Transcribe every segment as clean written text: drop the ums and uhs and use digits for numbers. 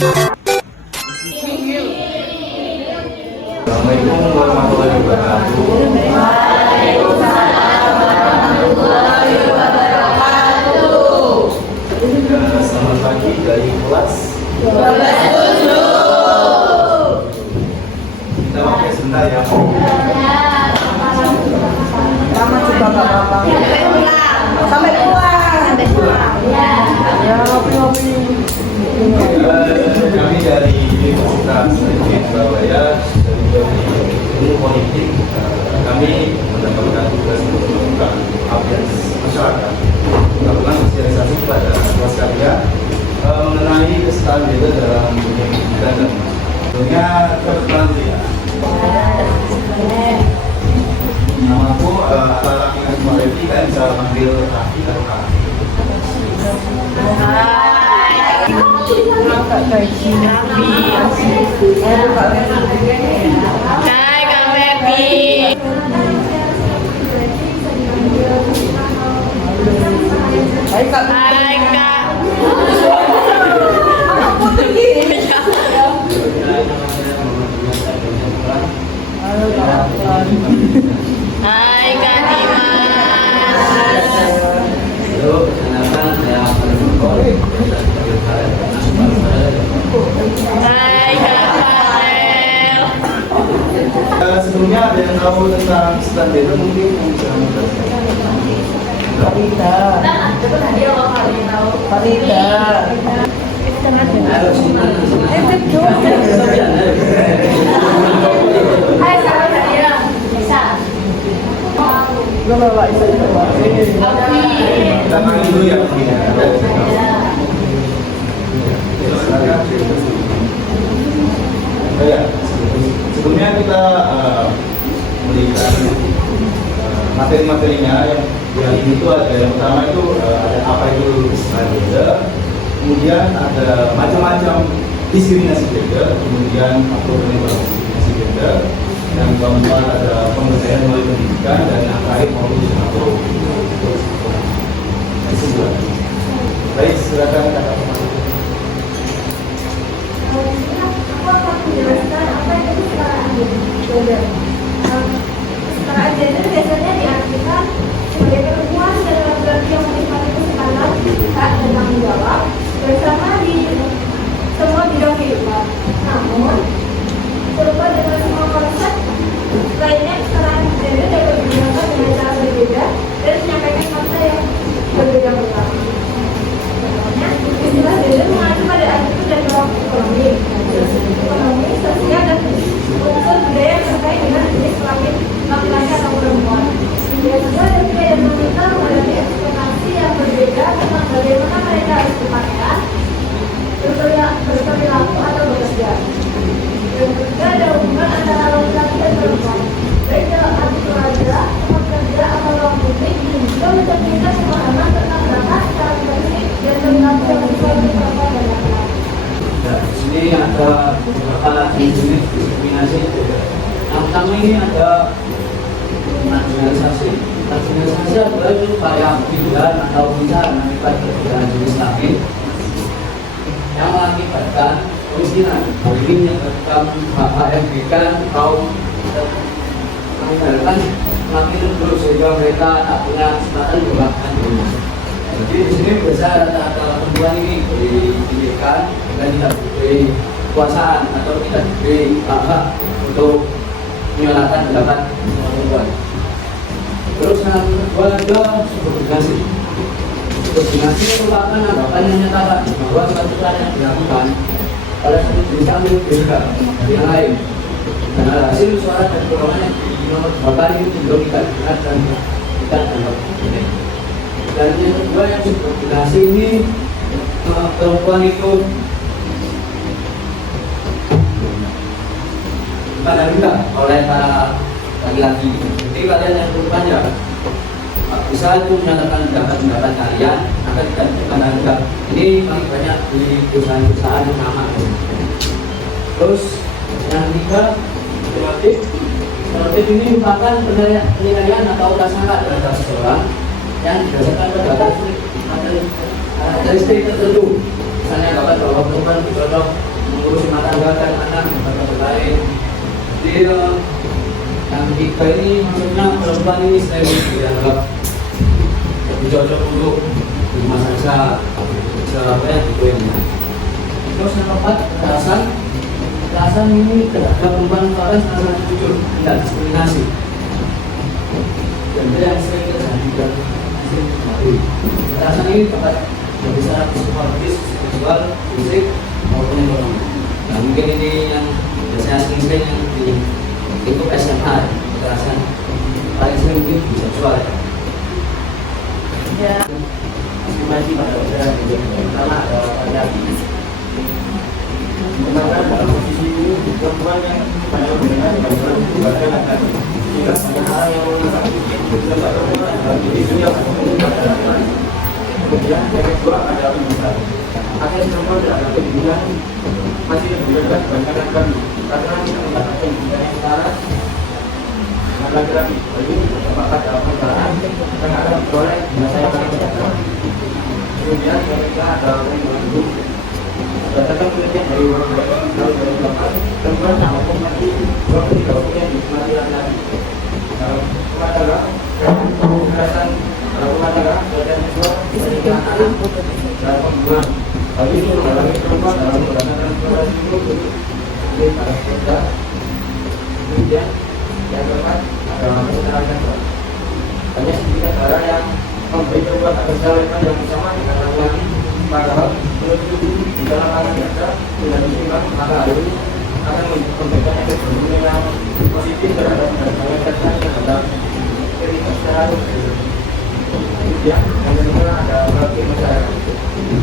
Assalamualaikum warahmatullahi wabarakatuh. Waalaikumsalam warahmatullahi wabarakatuh. Selamat pagi dari kelas 12. Kita pakai sebentar ya. Selamat juga Bapak. Sampai pulang. Ya, ngopi-ngopi. Kami dari Universitas Surabaya dari ilmu politik, kami mendapatkan tugas untuk melakukan awareness masyarakat, melakukan sosialisasi kepada kelas karya mengenai kesetaraan gender dalam dunia pendidikan dan tentunya kebetulan ya. Namaku Atta Raffi Asmarevi, kalian bisa panggil Raffi atau Kak. Kak Gaji. Hai Kak Febi. Hai Kak. Hai Kak. Aku pergi. Halo Kak. Hai Kak Dimas. Halo, perkenalkan saya Hai Kak Farel. sebelumnya ada yang tahu tentang kesetaraan gender mungkin yang bisa menjelaskan? Farida. Farida. Hai Kak Farel. Bisa. Gak Pak Isa itu Pak. Kita panggil dulu ya. Ya, sebelumnya kita melihat materi-materinya yang ini itu ada yang pertama itu ada apa itu kesetaraan gender, kemudian ada macam-macam diskriminasi gender, kemudian apa diskriminasi gender, yang keempat ada pemberdayaan melalui pendidikan, dan yang terakhir modus atau kesimpulan. Baik, silakan kata Aku akan menjelaskan apa itu kesetaraan gender. Kesetaraan gender biasanya diartikan sebagai perempuan dan laki-laki yang menikmati kesempatan, hak dan tanggung jawab bersama di semua bidang kehidupan. Namun, serupa dengan semua konsep lainnya, kesetaraan gender dapat digunakan dengan cara berbeda dan menyampaikan fakta yang berbeda. Contohnya, istilah gender mengacu pada attitude dan kelompok ekonomi, sosial, dan unsur budaya yang terkait dengan jenis kelamin laki-laki atau perempuan. Biasanya ada pria dan wanita menghadapi ekspektasi yang berbeda tentang bagaimana mereka harus berpakaian, berperilaku atau bekerja. Dan juga ada hubungan antara laki-laki dan perempuan, baik dalam arti keluarga, tempat kerja, atau ruang publik, juga mencerminkan pemahaman tentang bakat, karakteristik, dan perilaku yang sesuai dengan perempuan dan laki-laki. Nah, di sini ada beberapa jenis diskriminasi. Yang pertama ini ada marginalisasi. Marginalisasi adalah upaya pilihan atau pilihan akibat perbedaan jenis kelamin yang mengakibatkan kemiskinan. Hal ini menyebabkan HMBK kaum meninggalkan semakin terus sehingga mereka tak punya kesempatan berbakat. Jadi di sini biasa rata-rata perempuan ini dididikan dan tidak diberi kekuasaan atau tidak diberi hak untuk menyuarakan pendapat perempuan. Terus yang kedua ada subordinasi. Subordinasi merupakan anggapan yang menyatakan bahwa suatu cara yang dilakukan oleh satu jenis kelamin berbeda dari yang lain. Dan hasil suara dan dorongan yang dinomorkan itu cenderung tidak benar dan tidak dapat benar. Dan yang kedua yang subordinasi ini perempuan itu dipandang oleh para laki-laki. Jadi kalian yang perempuan ya bisa itu menyatakan pendapat kalian akan tidak dipandang. Ini paling banyak di perusahaan-perusahaan yang sama. Terus yang ketiga stereotip ini merupakan penilaian atau prasangka terhadap seseorang yang didasarkan pada karakteristik tertentu. Misalnya dapat bahwa perempuan cocok mengurus rumah tangga dan anak dan lain. Jadi yang kita ini maksudnya perempuan ini saya dianggap lebih cocok untuk di rumah saja apa ya gitu ini. Terus yang keempat kekerasan ini terhadap perempuan Flores sangat jujur, tidak diskriminasi. Dan itu yang sering terjadi dan sering terjadi. Kekerasan ini dapat dari secara psikologis, seksual, fisik maupun ekonomi. Nah mungkin ini yang biasanya sering yang di lingkup SMA kekerasan paling sering mungkin di seksual. Ya. Masih pada usia karena ada sementara dalam posisi ini perempuan yang banyak mendengar perempuan bahkan akan tidak banyak hal yang kemudian yang kedua ada pendidikan. Akses perempuan terhadap pendidikan masih berdebat berdasarkan kami karena kita mendapatkan pendidikan yang setara dengan laki-laki. Lalu terdapat dalam perusahaan yang akan memperoleh masa yang paling sejahtera. Kemudian yang ketiga ada perlindungan hidup. Berdasarkan penelitian dari tahun 2008, perempuan maupun laki-laki 23% dinikmati laki-laki. Dalam rumah tangga, kekerasan dalam rumah tangga, pelecehan seksual, pernikahan anak, dan pembunuhan. Hal ini menghalangi perempuan dalam melaksanakan profesi hidup sebagai para pekerja. Kemudian yang keempat adalah kesetaraan gender. Banyak sedikit negara yang memberi perempuan atas jabatan yang sama dengan laki-laki. Padahal menurut di dalam anak kerja tidak disimpang, maka hal ini akan memberikan efek berguna yang positif terhadap tenaga kerja terhadap kehidupan secara umum. Kemudian yang kedua ada pelatihan masyarakat.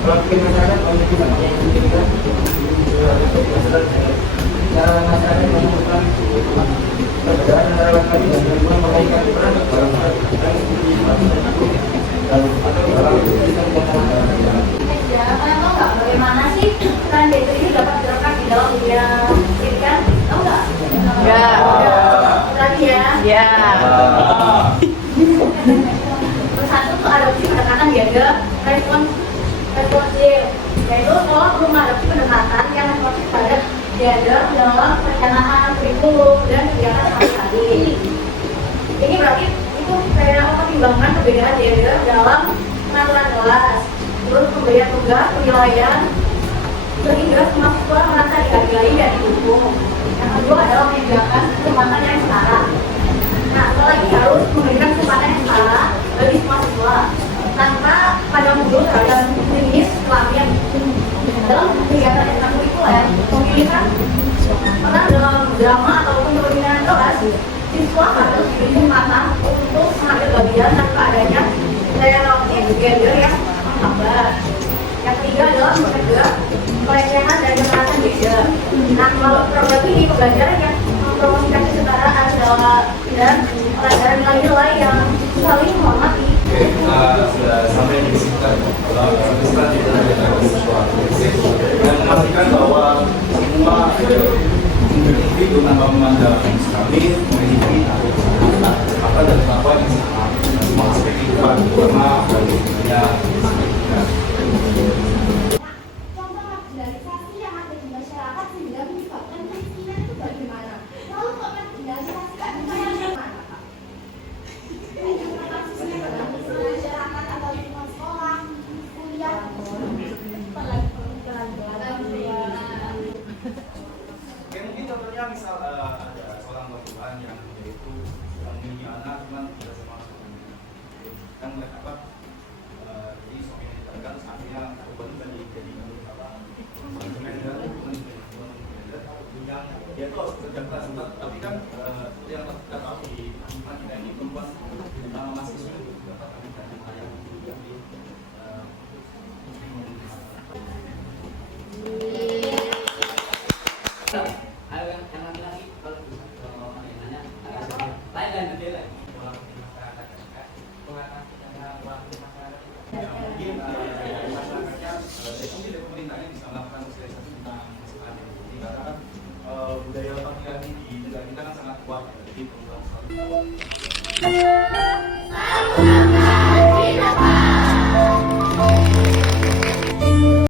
Pelatihan masyarakat memiliki banyak yang diinginkan cara masyarakat menemukan perbedaan antara laki-laki dan perempuan memainkan peran dalam Ya, kalian tahu nggak bagaimana sih transgender ini dapat diterapkan di dalam dunia pendidikan? Tahu nggak? Nggak. Lagi ya. Ya. Terus satu tuh adopsi pendekatan gender responsif, yaitu sekolah perlu mengadopsi pendekatan yang responsif pada gender dalam perencanaan kurikulum dan kegiatan sehari-hari. Ini berarti itu kayak mempertimbangkan perbedaan gender dalam pengaturan kelas. Terus pemberian tugas, penilaian, sehingga semua siswa merasa dihargai dan didukung. Yang kedua adalah menyediakan kesempatan yang setara. Nah, sekolah ini harus memberikan kesempatan yang setara bagi semua siswa tanpa pada mundur terhadap jenis kelamin. Dalam kegiatan ekstrakurikuler, pemilihan pernah dalam drama ataupun pembinaan kelas, siswa harus diberi kesempatan untuk mengambil bagian tanpa adanya stereotip gender yang menghambat. Yang ketiga adalah mencegah pelecehan dan kekerasan gender. Nah, kalau program ini pembelajaran yang mempromosikan kesetaraan dan pelajaran nilai-nilai yang saling menghormati. Oke, sudah sampai di sekitar setelah kita dan memastikan bahwa semua individu tanpa memandang kami memiliki apa dan apa yang sama semua aspek kehidupan terutama dari dunia. Contoh marginalisasi yang ada di masyarakat sehingga menyebabkan kemiskinan itu bagaimana? Lalu kok marginalisasi bagaimana? Masyarakat atau lingkungan sekolah, kuliah, Oke, mungkin contohnya misal ada seorang perempuan yang yaitu memiliki anak cuman tidak semangat kan melihat apa jadi suaminya ditekan akhirnya korban jadi apa konsumen dan yang dia tuh harus kerja keras tapi kan yang kita tahu di lingkungan kita ini perempuan masih sulit untuk mendapatkan yang jadi Ayo yang laki-laki kalau nanya lain beda pola pikir masyarakat pola pikir masyarakat mungkin dari masyarakatnya mungkin dari pemerintahnya bisa melakukan sosialisasi tentang